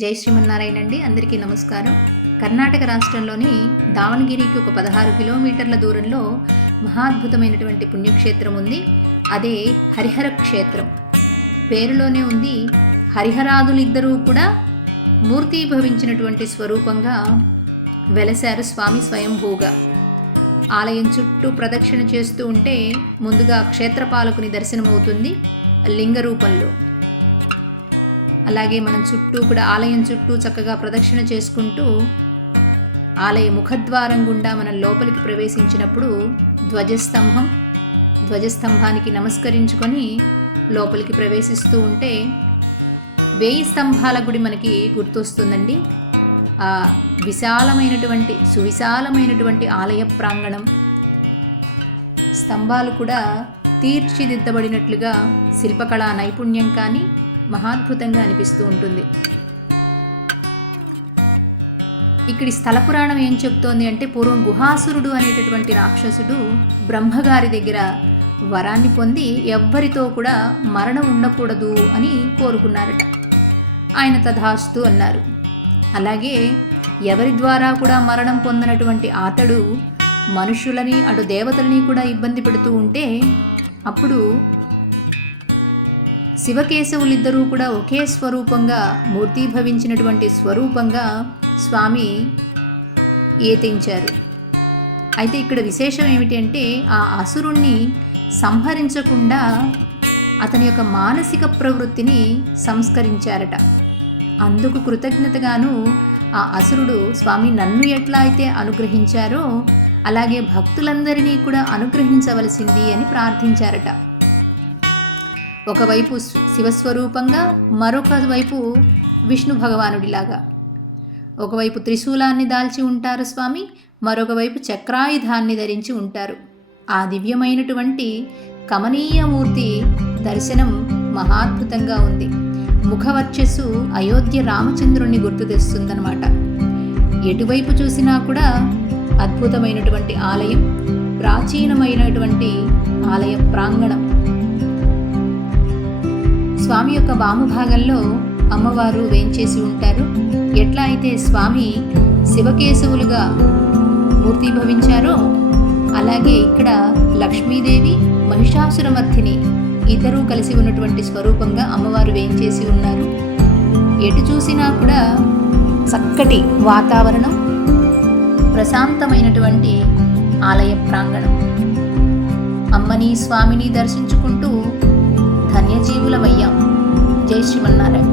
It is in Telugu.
జై శ్రీమన్నారాయణ అండి. అందరికీ నమస్కారం. కర్ణాటక రాష్ట్రంలోని దావణగిరికి ఒక 16 కిలోమీటర్ల దూరంలో మహాద్భుతమైనటువంటి పుణ్యక్షేత్రం ఉంది. అదే హరిహర క్షేత్రం. పేరులోనే ఉంది. హరిహరాదులిద్దరూ కూడా మూర్తీభవించినటువంటి స్వరూపంగా వెలశారు స్వామి స్వయంభూగా. ఆలయం చుట్టూ ప్రదక్షిణ చేస్తూ ఉంటే ముందుగా క్షేత్రపాలకుని దర్శనమవుతుంది లింగ రూపంలో. అలాగే మనం చుట్టూ కూడా ఆలయం చుట్టూ చక్కగా ప్రదక్షిణ చేసుకుంటూ ఆలయ ముఖద్వారం గుండా మనం లోపలికి ప్రవేశించినప్పుడు ధ్వజస్తంభానికి నమస్కరించుకొని లోపలికి ప్రవేశిస్తూ ఉంటే 1000 స్తంభాల గుడి మనకి గుర్తొస్తుందండి. ఆ సువిశాలమైనటువంటి ఆలయ ప్రాంగణం, స్తంభాలు కూడా తీర్చిదిద్దబడినట్లుగా శిల్పకళా నైపుణ్యం కానీ మహాద్భుతంగా అనిపిస్తూ ఉంటుంది. ఇక్కడి స్థల పురాణం ఏం చెప్తోంది అంటే, పూర్వం గుహాసురుడు అనేటటువంటి రాక్షసుడు బ్రహ్మగారి దగ్గర వరాన్ని పొంది ఎవ్వరితో కూడా మరణం ఉండకూడదు అని కోరుకున్నారట. ఆయన తథాస్తు అన్నారు. అలాగే ఎవరి ద్వారా కూడా మరణం పొందనటువంటి అతడు మనుషులని అటు దేవతలని కూడా ఇబ్బంది పెడుతూ ఉంటే, అప్పుడు శివకేశవులిద్దరూ కూడా ఒకే స్వరూపంగా మూర్తీభవించినటువంటి స్వరూపంగా స్వామి ఏతించారు. అయితే ఇక్కడ విశేషం ఏమిటి అంటే, ఆ అసురుణ్ణి సంహరించకుండా అతని యొక్క మానసిక ప్రవృత్తిని సంస్కరించారట. అందుకు కృతజ్ఞతగాను ఆ అసురుడు స్వామి నన్ను ఎట్లా అయితే అనుగ్రహించారో అలాగే భక్తులందరినీ కూడా అనుగ్రహించవలసింది అని ప్రార్థించారట. ఒకవైపు శివస్వరూపంగా, మరొక వైపు విష్ణు భగవానుడిలాగా. ఒకవైపు త్రిశూలాన్ని దాల్చి ఉంటారు స్వామి, మరొక వైపు చక్రాయుధాన్ని ధరించి ఉంటారు. ఆ దివ్యమైనటువంటి కమనీయమూర్తి దర్శనం మహాద్భుతంగా ఉంది. ముఖవర్చస్సు అయోధ్య రామచంద్రుణ్ణి గుర్తు తెస్తుందన్నమాట. ఎటువైపు చూసినా కూడా అద్భుతమైనటువంటి ఆలయం, ప్రాచీనమైనటువంటి ఆలయ ప్రాంగణం. స్వామి యొక్క వామభాగంలో అమ్మవారు వేంచేసి ఉంటారు. ఎట్లా అయితే స్వామి శివకేశవులుగా మూర్తీభవించారో అలాగే ఇక్కడ లక్ష్మీదేవి, మహిషాసురమర్ధిని ఇద్దరూ కలిసి ఉన్నటువంటి స్వరూపంగా అమ్మవారు వేంచేసి ఉన్నారు. ఎటు చూసినా కూడా చక్కటి వాతావరణం, ప్రశాంతమైనటువంటి ఆలయ ప్రాంగణం. అమ్మని స్వామిని దర్శించుకుంటూ ధన్యజీవులమయ్యాం. జై శ్రీమన్నారాయణ.